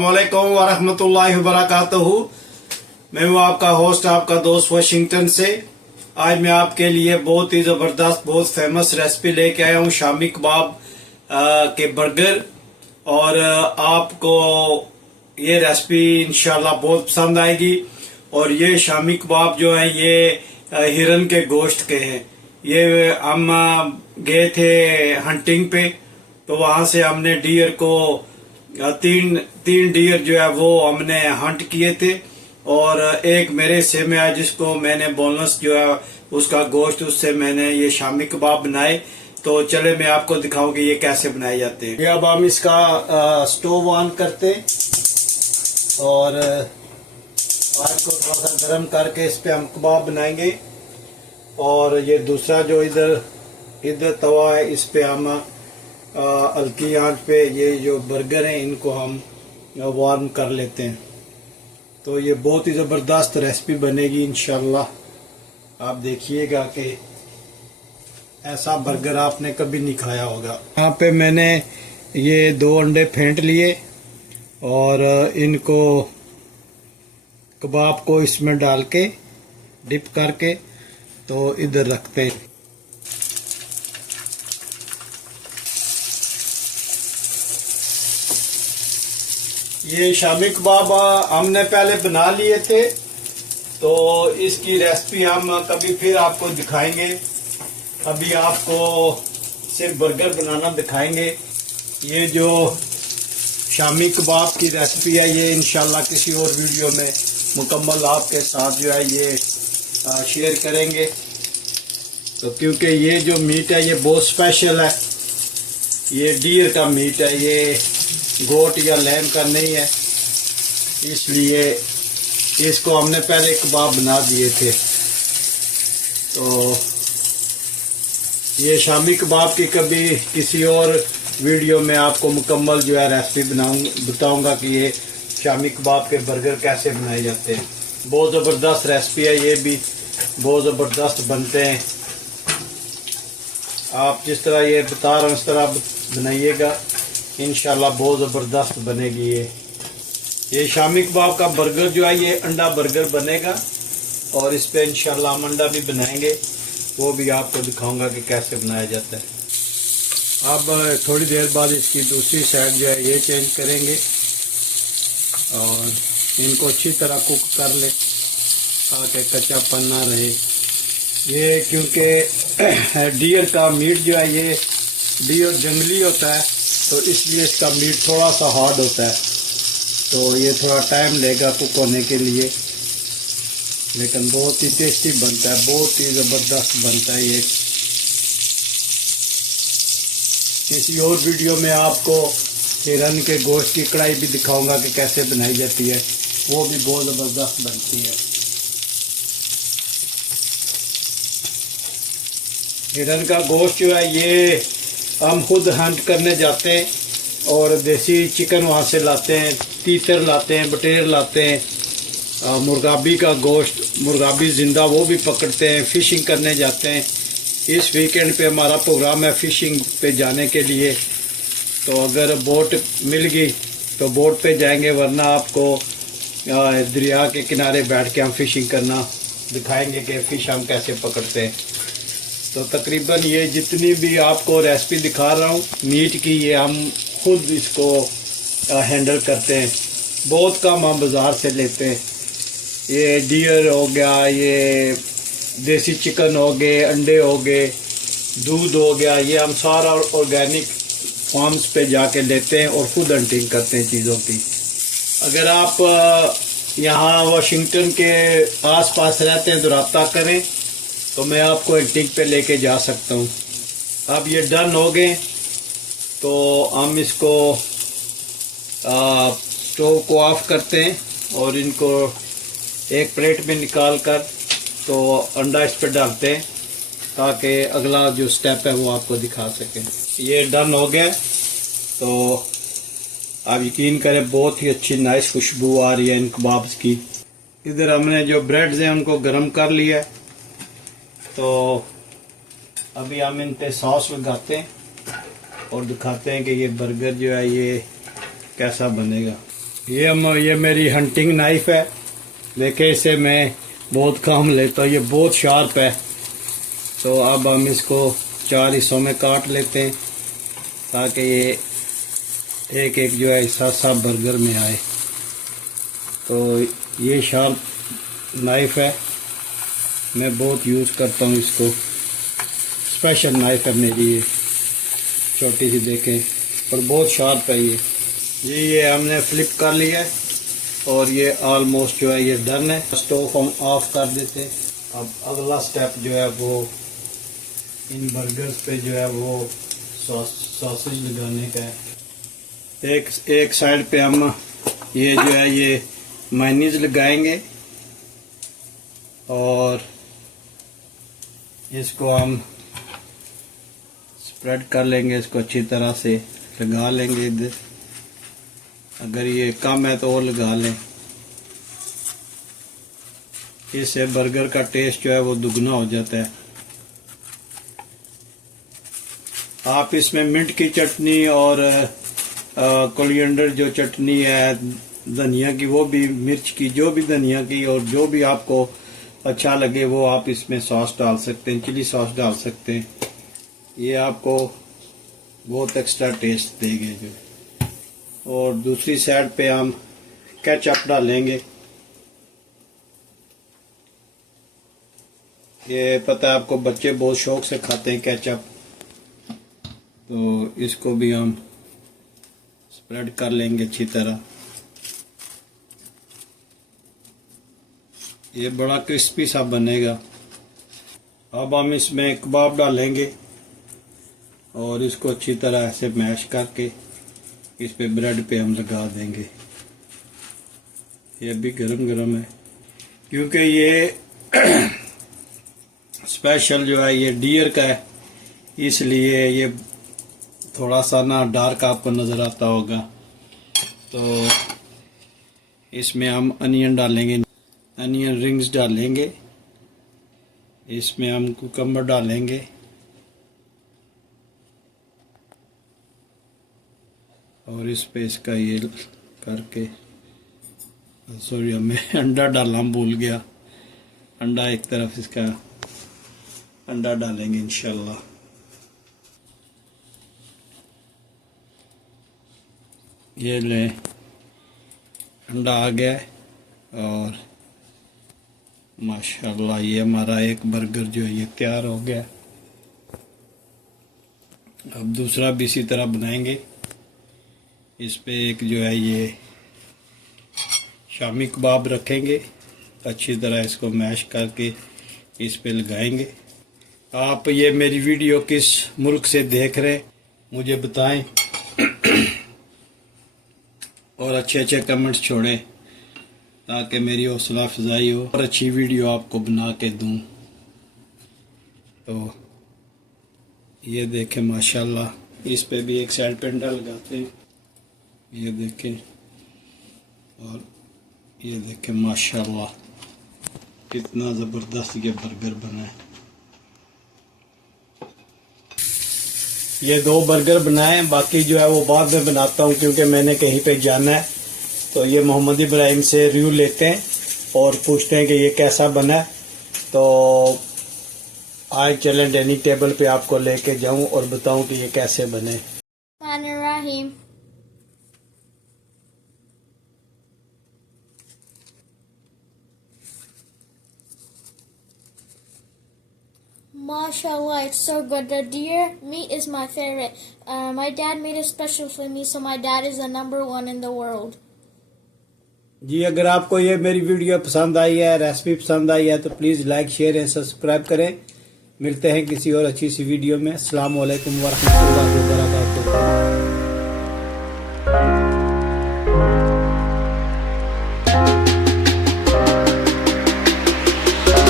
अस्सलामुअलैकुम वरहमतुल्लाहि वबरकातुहू। मैं हूँ आपका होस्ट, आपका दोस्त वाशिंगटन से। आज मैं आपके लिए बहुत ही ज़बरदस्त, बहुत फेमस रेसिपी लेके आया हूँ, शामी कबाब के बर्गर। और आपको ये रेसिपी इंशाल्लाह बहुत पसंद आएगी। और ये शामी कबाब जो है ये हिरन के गोश्त के हैं। ये हम गए थे हंटिंग पे, तो वहां से हमने डियर को तीन डियर जो है वो हमने हंट किए थे। और एक मेरे हिस्से में है जिसको मैंने बोनस जो है उसका गोश्त, उससे मैंने ये शामी कबाब बनाए। तो चले मैं आपको दिखाऊं कि ये कैसे बनाए जाते हैं। अब हम इसका स्टोव ऑन करते और आग को थोड़ा सा गर्म करके इस पे हम कबाब बनाएंगे। और ये दूसरा जो इधर तवा है, इस पे हम हल्की आंच पे ये जो बर्गर हैं इनको हम वार्म कर लेते हैं। तो ये बहुत ही ज़बरदस्त रेसिपी बनेगी इंशाल्लाह। आप देखिएगा कि ऐसा बर्गर आपने कभी नहीं खाया होगा। यहाँ पे मैंने ये 2 अंडे फेंट लिए और इनको कबाब को इसमें डाल के डिप करके तो इधर रखते हैं। ये शामी कबाब हमने पहले बना लिए थे, तो इसकी रेसिपी हम कभी फिर आपको दिखाएंगे। अभी आपको सिर्फ बर्गर बनाना दिखाएंगे। ये जो शामी कबाब की रेसिपी है ये इंशाल्लाह किसी और वीडियो में मुकम्मल आपके साथ जो है ये शेयर करेंगे। तो क्योंकि ये जो मीट है ये बहुत स्पेशल है, ये डियर का मीट है, ये गोट या लैम का नहीं है, इसलिए इसको हमने पहले कबाब बना दिए थे। तो ये शामी कबाब की कभी किसी और वीडियो में आपको मुकम्मल जो है रेसिपी बताऊंगा कि ये शामी कबाब के बर्गर कैसे बनाए जाते हैं। बहुत ज़बरदस्त रेसिपी है, ये भी बहुत ज़बरदस्त बनते हैं। आप जिस तरह ये बता रहे हैं उस तरह बनाइएगा, इंशाल्लाह बहुत ज़बरदस्त बनेगी। ये शामी कबाब का बर्गर जो है ये अंडा बर्गर बनेगा और इस पे इंशाल्लाह हम अंडा भी बनाएंगे, वो भी आपको दिखाऊंगा कि कैसे बनाया जाता है। अब थोड़ी देर बाद इसकी दूसरी साइड जो है ये चेंज करेंगे और इनको अच्छी तरह कुक कर ले ताकि कच्चापन ना रहे। ये क्योंकि डियर का मीट जो है ये डियर जंगली होता है, तो इसलिए इसका मीट थोड़ा सा हार्ड होता है, तो ये थोड़ा टाइम लेगा कुक होने के लिए, लेकिन बहुत ही टेस्टी बनता है, बहुत ही ज़बरदस्त बनता है ये। किसी और वीडियो में आपको हिरन के गोश्त की कढ़ाई भी दिखाऊंगा कि कैसे बनाई जाती है, वो भी बहुत ज़बरदस्त बनती है। हिरन का गोश्त जो है ये हम खुद हंट करने जाते हैं और देसी चिकन वहाँ से लाते हैं, तीतर लाते हैं, बटेर लाते हैं, मुर्गाबी का गोश्त, मुर्गाबी ज़िंदा वो भी पकड़ते हैं, फ़िशिंग करने जाते हैं। इस वीकेंड पे हमारा प्रोग्राम है फ़िशिंग पे जाने के लिए, तो अगर बोट मिल गई तो बोट पे जाएंगे, वरना आपको दरिया के किनारे बैठ के हम फ़िशिंग करना दिखाएंगे कि फ़िश हम कैसे पकड़ते हैं। तो तकरीबन ये जितनी भी आपको रेसिपी दिखा रहा हूँ मीट की, ये हम खुद इसको हैंडल करते हैं। बहुत कम हम बाज़ार से लेते हैं। ये डियर हो गया, ये देसी चिकन हो गए, अंडे हो गए, दूध हो गया, ये हम सारा ऑर्गेनिक फार्म्स पे जाके लेते हैं और खुद हंटिंग करते हैं चीज़ों की। अगर आप यहाँ वाशिंगटन के आसपास रहते हैं तो रब्ता करें, तो मैं आपको हंटिंग पे लेके जा सकता हूँ। अब ये डन हो गए तो हम इसको स्टोव को ऑफ करते हैं और इनको एक प्लेट में निकाल कर तो अंडा इस पर डालते हैं ताकि अगला जो स्टेप है वो आपको दिखा सकें। ये डन हो गया, तो आप यकीन करें बहुत ही अच्छी नाइस खुशबू आ रही है इन कबाब्स की। इधर हमने जो ब्रेड्स हैं उनको गर्म कर लिया है, तो अभी हम इन पे सॉस लगाते हैं और दिखाते हैं कि ये बर्गर जो है ये कैसा बनेगा। ये मेरी हंटिंग नाइफ है। देखिए इसे मैं बहुत काम लेता हूँ, ये बहुत शार्प है। तो अब हम इसको 4 हिस्सों में काट लेते हैं ताकि ये एक एक जो है हिस्सा सब बर्गर में आए। तो ये शार्प नाइफ है, मैं बहुत यूज़ करता हूँ इसको। स्पेशल नाइफ है मेरी ये, छोटी सी देखें, और बहुत शार्प है ये जी। ये हमने फ्लिप कर लिया है और ये ऑलमोस्ट जो है ये डन है। स्टोव हम ऑफ कर देते हैं। अब अगला स्टेप जो है वो इन बर्गर्स पे जो है वो सॉसेज लगाने का है। एक साइड पे हम ये जो है ये मेयोनीज लगाएंगे और इसको हम स्प्रेड कर लेंगे, इसको अच्छी तरह से लगा लेंगे इधर। अगर ये कम है तो और लगा लें, इससे बर्गर का टेस्ट जो है वो दुगना हो जाता है। आप इसमें मिंट की चटनी और कोरिएंडर जो चटनी है धनिया की, वो भी मिर्च की, जो भी धनिया की और जो भी आपको अच्छा लगे वो आप इसमें सॉस डाल सकते हैं, चिली सॉस डाल सकते हैं। ये आपको बहुत एक्स्ट्रा टेस्ट देंगे जो। और दूसरी साइड पे हम केचप डालेंगे। ये पता है आपको, बच्चे बहुत शौक से खाते हैं केचप। तो इसको भी हम स्प्रेड कर लेंगे अच्छी तरह। ये बड़ा क्रिस्पी सा बनेगा। अब हम इसमें कबाब डालेंगे और इसको अच्छी तरह ऐसे मैश करके इस पे ब्रेड पे हम लगा देंगे। ये भी गरम गरम है क्योंकि ये स्पेशल जो है ये डियर का है, इसलिए ये थोड़ा सा ना डार्क आपको नज़र आता होगा। तो इसमें हम अनियन डालेंगे, अनियन रिंग्स डालेंगे, इसमें हम कुकम्बर डालेंगे और इस पे इसका ये करके, सॉरी मैं अंडा डालना भूल गया, अंडा एक तरफ इसका अंडा डालेंगे इंशाल्लाह। ये ले अंडा आ गया है और माशाल्लाह ये हमारा एक बर्गर जो है ये तैयार हो गया। अब दूसरा भी इसी तरह बनाएंगे। इस पे एक जो है ये शामी कबाब रखेंगे, अच्छी तरह इसको मैश करके इस पे लगाएंगे। आप ये मेरी वीडियो किस मुल्क से देख रहे हैं मुझे बताएं और अच्छे अच्छे कमेंट्स छोड़ें ताकि मेरी हौसला अफजाई हो और अच्छी वीडियो आपको बना के दूं। तो ये देखें माशाल्लाह, इस पे भी एक साइड पे अंडा लगाते हैं, ये देखें, और ये देखें माशाल्लाह कितना ज़बरदस्त ये बर्गर बना है। ये 2 बर्गर बनाए, बाकी जो है वो बाद में बनाता हूँ क्योंकि मैंने कहीं पे जाना है। तो ये मोहम्मद इब्राहिम से रिव्यू लेते हैं और पूछते हैं कि ये कैसा बना है। तो आज चलें डाइनिंग टेबल पे आपको लेके जाऊं और बताऊं कि ये कैसे बने। Rahim. Mashallah, it's so good. The deer meat is my favorite. My dad made it special for me, so my dad is the #1 in the world. जी, अगर आपको ये मेरी वीडियो पसंद आई है, रेसिपी पसंद आई है तो please like, share and subscribe करें। मिलते हैं किसी और अच्छी सी वीडियो में। अस्सलाम वालेकुम व रहमतुल्लाहि व बरकातुहू।